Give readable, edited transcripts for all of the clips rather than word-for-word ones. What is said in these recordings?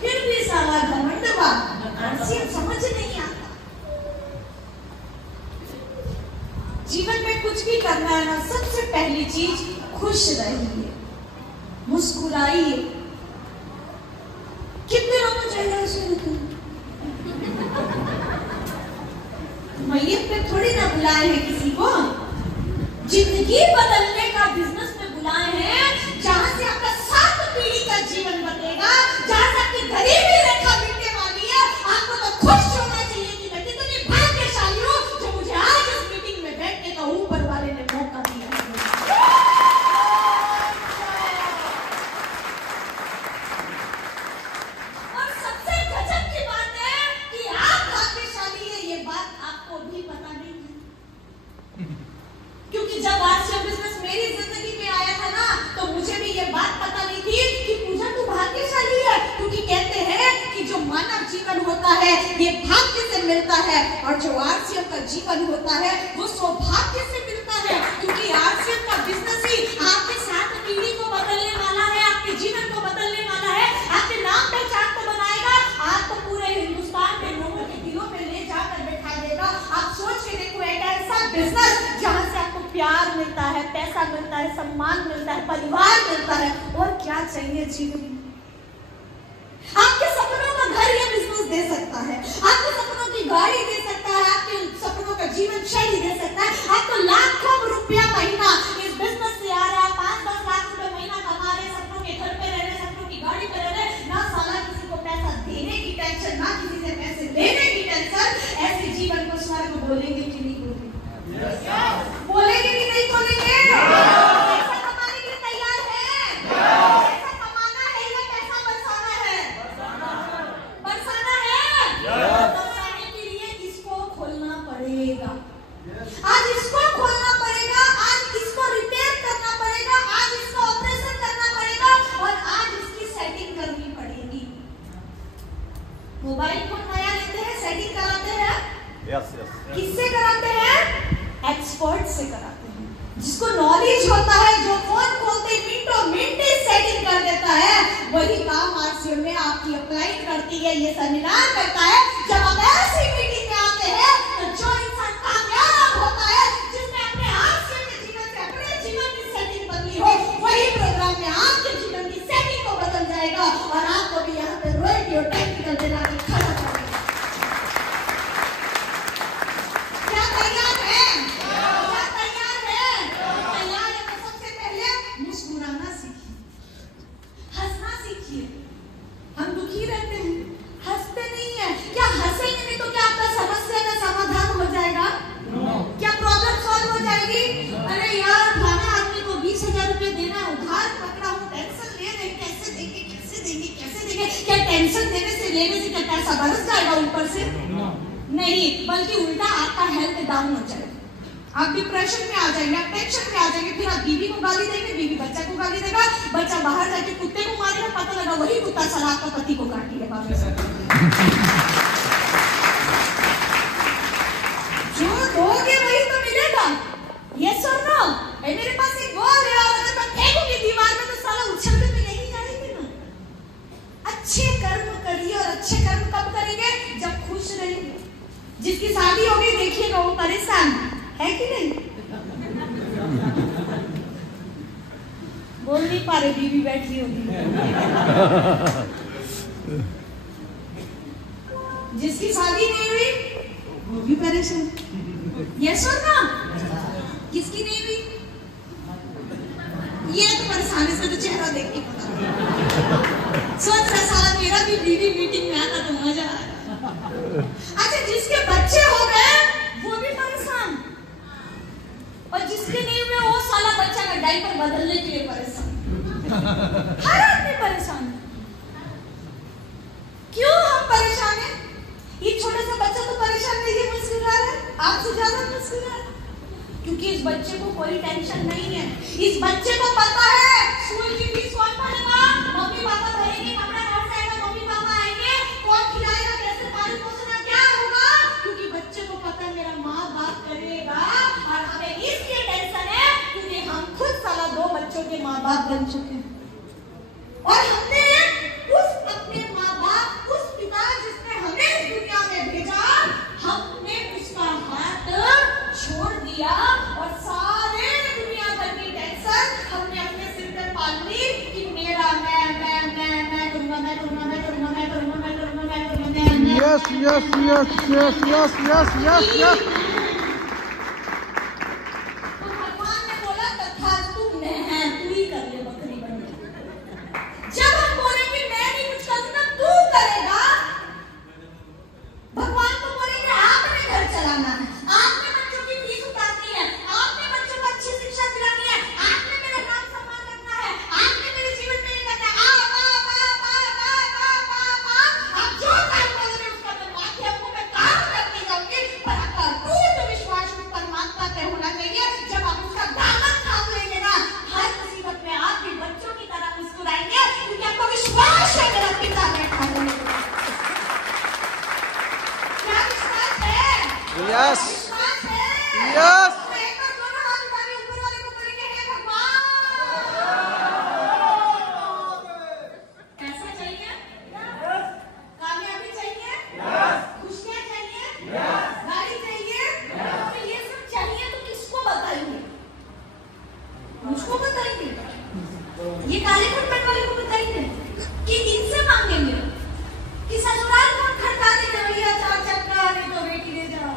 फिर भी साला घमंडवा आरसीएम समझ नहीं आता। जीवन में कुछ भी करना है ना, सबसे पहली चीज खुश रहिए, मुस्कुराइए। कितने लोगों चाहिए मैयत पे थोड़ी ना बुलाए हैं किसी को, जिंदगी बदलने का बिजनेस में बुलाए हैं, जहां से आपका 7 पीढ़ी का जीवन बनेगा, जहां से आपकी गरीबी रेखा मिटने वाली है। आपको तो खुश होना चाहिए कि मैं कितनी भाग्यशाली हूं जो मुझे आज इस मीटिंग में बैठने का ऊपर वाले ने मौका दिया। और सबसे गजब की बात है कि आप भाग्यशाली है, ये बात आपको भी पता नहीं है। क्योंकि जब आरसीएम बिजनेस मेरी जिंदगी में आया था ना, तो मुझे भी ये बात पता नहीं थी कि पूजा तू भाग्यशाली है। क्योंकि कहते हैं कि जो मानव जीवन होता है ये भाग्य से मिलता है, और जो आरसीएम का जीवन होता है वो सौभाग्य से मिलता है। क्योंकि आरसीएम का बिजनेस ही आपके 7 पीढ़ी को बदलने वाला है, आपके जीवन को बदलने वाला है, आपके नाम पहचान को बनाएगा, आपको पूरे हिंदुस्तान के लोगों के दिलों में ले जाकर बैठा देगा। आप सोच के देखो, एक ऐसा बिजनेस जहां से आपको प्यार मिलता है, पैसा मिलता है, सम्मान मिलता है, परिवार मिलता है, और क्या चाहिए जीवन में। आपके सपनों का घर ये बिजनेस दे सकता है, आपके सपनों की गाड़ी दे सकता है, आपके सपनों का जीवन शैली दे सकता है। आपको लाखों रुपया महीना इस बिजनेस से आ रहा है, 5-10 लाख रुपए महीना कमा रहे, सपनों के घर पे रह रहे, सपनों की गाड़ी पे रह रहे, ना साला किसी को पैसा देने की टेंशन, ना किसी से पैसे लेने की टेंशन। ऐसे जीवन को स्वर्ग बोलेंगे कि नहीं बोलेंगे? बोलेंगे कि नहीं बोलेंगे? पैसा कमाने के लिए तैयार है? पैसा कमाना है या पैसा बरसाना है? बरसाना है। बरसाने के लिए इसको खोलना पड़ेगा, आज इसको खोलना पड़ेगा, आज इसको रिपेयर करना पड़ेगा, आज इसका ऑपरेशन करना पड़ेगा, और आज इसकी सेटिंग करनी पड़ेगी। मोबाइल फोन नया लेते हैं, सेटिंग कराते हैं। Yes yes. किससे कराते हैं? एक्सपर्ट से कराते हैं, जिसको नॉलेज होता है, जो फोन खोलते मिनटों मिनट सेटिंग कर देता है। वही काम आरसीएम में आपकी अप्लाई करती है, ये सेमिनार करता है। जब आप ऐसी मीटिंग में आते हैं तो जो इंसान कामयाब होता है, जिसने अपने आरसीएम के जीवन से अपने जीवन की सेटिंग बदली हो, वही प्रोग्राम में आपके जीवन की सेटिंग को बदल जाएगा, और आपको भी यहाँ पे रॉयल्टी और टेक्निकल देना भी खड़ा करेगा। क्या तैयार है? क्या तैयार है? तैयार है तो सबसे पहले मुस्कुराना सीखिए, हंसना सीखिए। हम दुखी रहते हैं, हंसते नहीं है। क्या हंसेंगे नहीं तो क्या आपका समस्या का समाधान हो जाएगा? क्या प्रॉब्लम सॉल्व हो जाएगी? अरे यार, खाना आदमी को 20,000 रुपए देना, उधार पकड़ा हूँ, टेंशन ले रहे, कैसे देंगे कैसे देंगे कैसे देंगे। क्या टेंशन देने से लेने से क्या पैसा बरस जाएगा ऊपर से? नहीं, बल्कि उल्टा आपका हेल्थ डाउन हो जाएगा, आप डिप्रेशन में आ जाएंगे, आप टेंशन में आ जाएंगे। फिर आप बीवी को गाली देंगे, बीवी बच्चा को गाली देगा, बच्चा बाहर जाके कुत्ते को मारेगा, पता लगा वही कुत्ता चला आपका पति को काट लिया। जो दोगे वही तो मिलेगा। यस और नो? मेरे पास एक बॉल है, और अगर मैं फेंकूंगी दीवार में तो साला उछल के तो यही जाएगी ना। अच्छे कर्म करिए, और अच्छे कर्म कब करेंगे? जब खुश रहेंगे। जिसकी शादी होगी देखिएगा वो परेशान है कि नहीं? बोल नहीं पा रहे, बीवी बैठी होगी। जिसकी शादी नहीं हुई वो भी परेशान। यस और नो? किसकी नहीं हुई? ये तो परेशान, इसका तो चेहरा देख के पता। सोच रहा साला मेरा भी बीवी मीटिंग में आता तो मजा आएगा। अच्छा, जिसके बच्चे हो गए वो भी परेशान, और जिसके नहीं हुए वो साला बच्चा का डायपर बदलने के लिए परेशान। हर आदमी परेशान है। क्यों हम परेशान हैं? ये छोटा सा बच्चा तो परेशान नहीं है, मुस्कुरा रहा है, आपसे ज्यादा मुस्कुरा रहा है, क्योंकि इस बच्चे को कोई टेंशन नहीं है। इस बच्चे को पता है स्कूल की फीस कौन भरेगा, मम्मी पापा भरेंगे, कपड़ा घर से आएगा, मम्मी पापा आएंगे, कौन खिलाएगा, कैसे पानी पोसना, क्या होगा, क्योंकि बच्चे को पता है मेरा माँ बाप करेगा। और हमें इसलिए टेंशन है क्योंकि हम खुद साला 2 बच्चों के माँ बाप बन चुके हैं, और हमने Yes, yes, yes, yes, yes, yes, yes, yes. तो भगवान ने बोला तथास्तु, तू ही कर ले बकरी बन के। जब हम बोलेंगे मैं नहीं कुछ कर सकता, तू करेगा। भगवान को बोलेंगे आपने घर चलाना है, आपने बच्चों की फीस उतारनी है, आपने बच्चों को अच्छी शिक्षा दिलानी है, आपने मेरा नाम सम्मान रखना है, आपने मेरे जीवन में ये करना है। आप जो काम करोगे उसका मैं बाकी आपको मैं काम करती जाऊंगी, पर आपका अटूट विश्वास परमात्मा पे होना चाहिए। जब आप उसका दामन थाम लेंगे ना, हर मुसीबत में आप भी बच्चों की तरह मुस्कुराएंगे, क्योंकि आपको विश्वास है मेरा पिता बैठा है। क्या विश्वास है? Yes. विश्वास है? Yes. तो एक बार दोनों हाथ उठा के ऊपर वाले को बोलेंगे, हे भगवान। पैसा चाहिए? कामयाबी चाहिए? खुशियाँ चाहिए? गाड़ी चाहिए? तो ये सब चाहिए तो किसको बताएंगे? मुझको बताएंगे? ये काले कोट पहनने वाले को बताएंगे? कि इनसे मांगेंगे? कि ससुराल कौन खड़का देंगे, भैया 4 चक्का नहीं तो बेटी ले जाओ।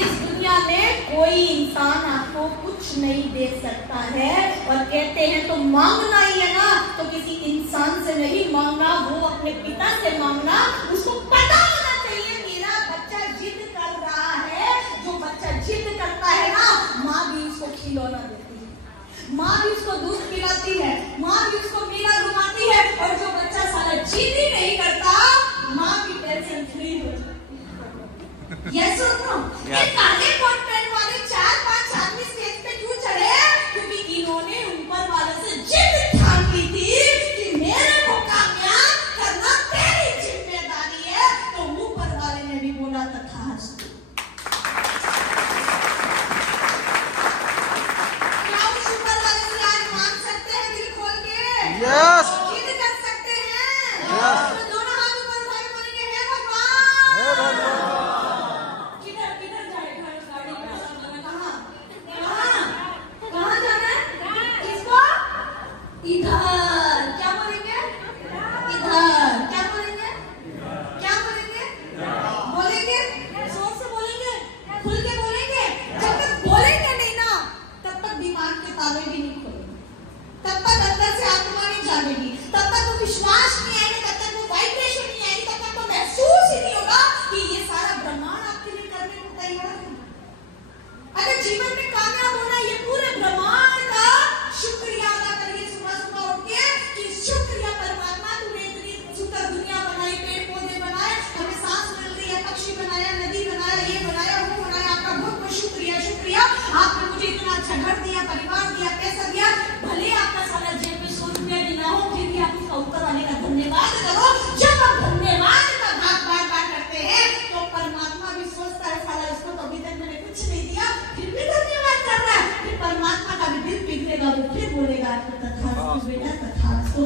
इस दुनिया में कोई इंसान आपको कुछ नहीं दे सकता है, और कहते हैं तो मांगना ही है ना, तो किसी इंसान से नहीं मांगना, वो अपने पिता से मांगना। उसको पता होना चाहिए मेरा बच्चा जिद कर रहा है। जो बच्चा जिद करता है ना, माँ भी उसको खिलौना देती है, माँ भी उसको दूध पिलाती है, माँ भी उसको मीरा घुमाती है। और जो बच्चा साला जिद ही नहीं करता, माँ भी टेंशन फ्री हो जाती है। यस और नो? ये काले कोट पहनने वाले 4-5 आदमी स्टेज पे क्यों चढ़े? क्योंकि इन्होंने ऊपर वाले से जिद ठान ली थी कि मेरे को कामयाब करना तेरी जिम्मेदारी है। तो ऊपर वाले ने भी बोला तथास्तु। क्या उस ऊपर वाले से आज मांग सकते हैं दिल खोल के? Yes. जिद कर सकते हैं? Yes. तो दोनों हाथ ऊपर उठा के बोलेंगे, हे भगवान। किधर किधर जाएगा गाड़ी का? कहाँ कहाँ कहाँ जाना है? किसको? इधर। क्या बोलेंगे? इधर। क्या बोलेंगे? क्या बोलेंगे? बोलेंगे जोर से बोलेंगे, खुल के बोलेंगे। जब तक बोलेंगे नहीं ना, तब तक दिमाग के ताले भी नहीं खोलेंगे, तब तक अंदर से आत्मा नहीं जागेगी, तब तक वो विश्वास नहीं आएगा, तब तक वो वाइब्रेशन नहीं आएगी, तब तक वो महसूस ही नहीं होगा कि ये सारा ब्रह्मांड आपके लिए करने को तैयार है। अगर जीवन में कामयाब होना, ये पूरे ब्रह्मांड का शुक्रिया अदा करिए सुबह सुबह उठ के कि शुक्रिया परमात्मा, तूने इतनी सुंदर दुनिया बनाई, पेड़ पौधे बनाए, हमें सांस मिल रही है, पक्षी बनाया, नदी बनाया, ये बनाया, वो बनाया। आपका बहुत बहुत शुक्रिया। शुक्रिया, आपने मुझे इतना अच्छा घर दिया, परिवार दिया, पैसा दिया। भले आपका साला जेब में 100 रुपया भी ना हो, फिर भी आप उसका ऊपर वाले का धन्यवाद करो। जब हम धन्यवाद का भाग बार बार करते हैं, तो परमात्मा भी सोचता है साला इसको तो अभी तक मैंने कुछ नहीं दिया, फिर भी धन्यवाद कर रहा है। फिर परमात्मा का भी दिल पिघलेगा, वो फिर बोलेगा आपको तथास्तु बेटा, तथास्तु।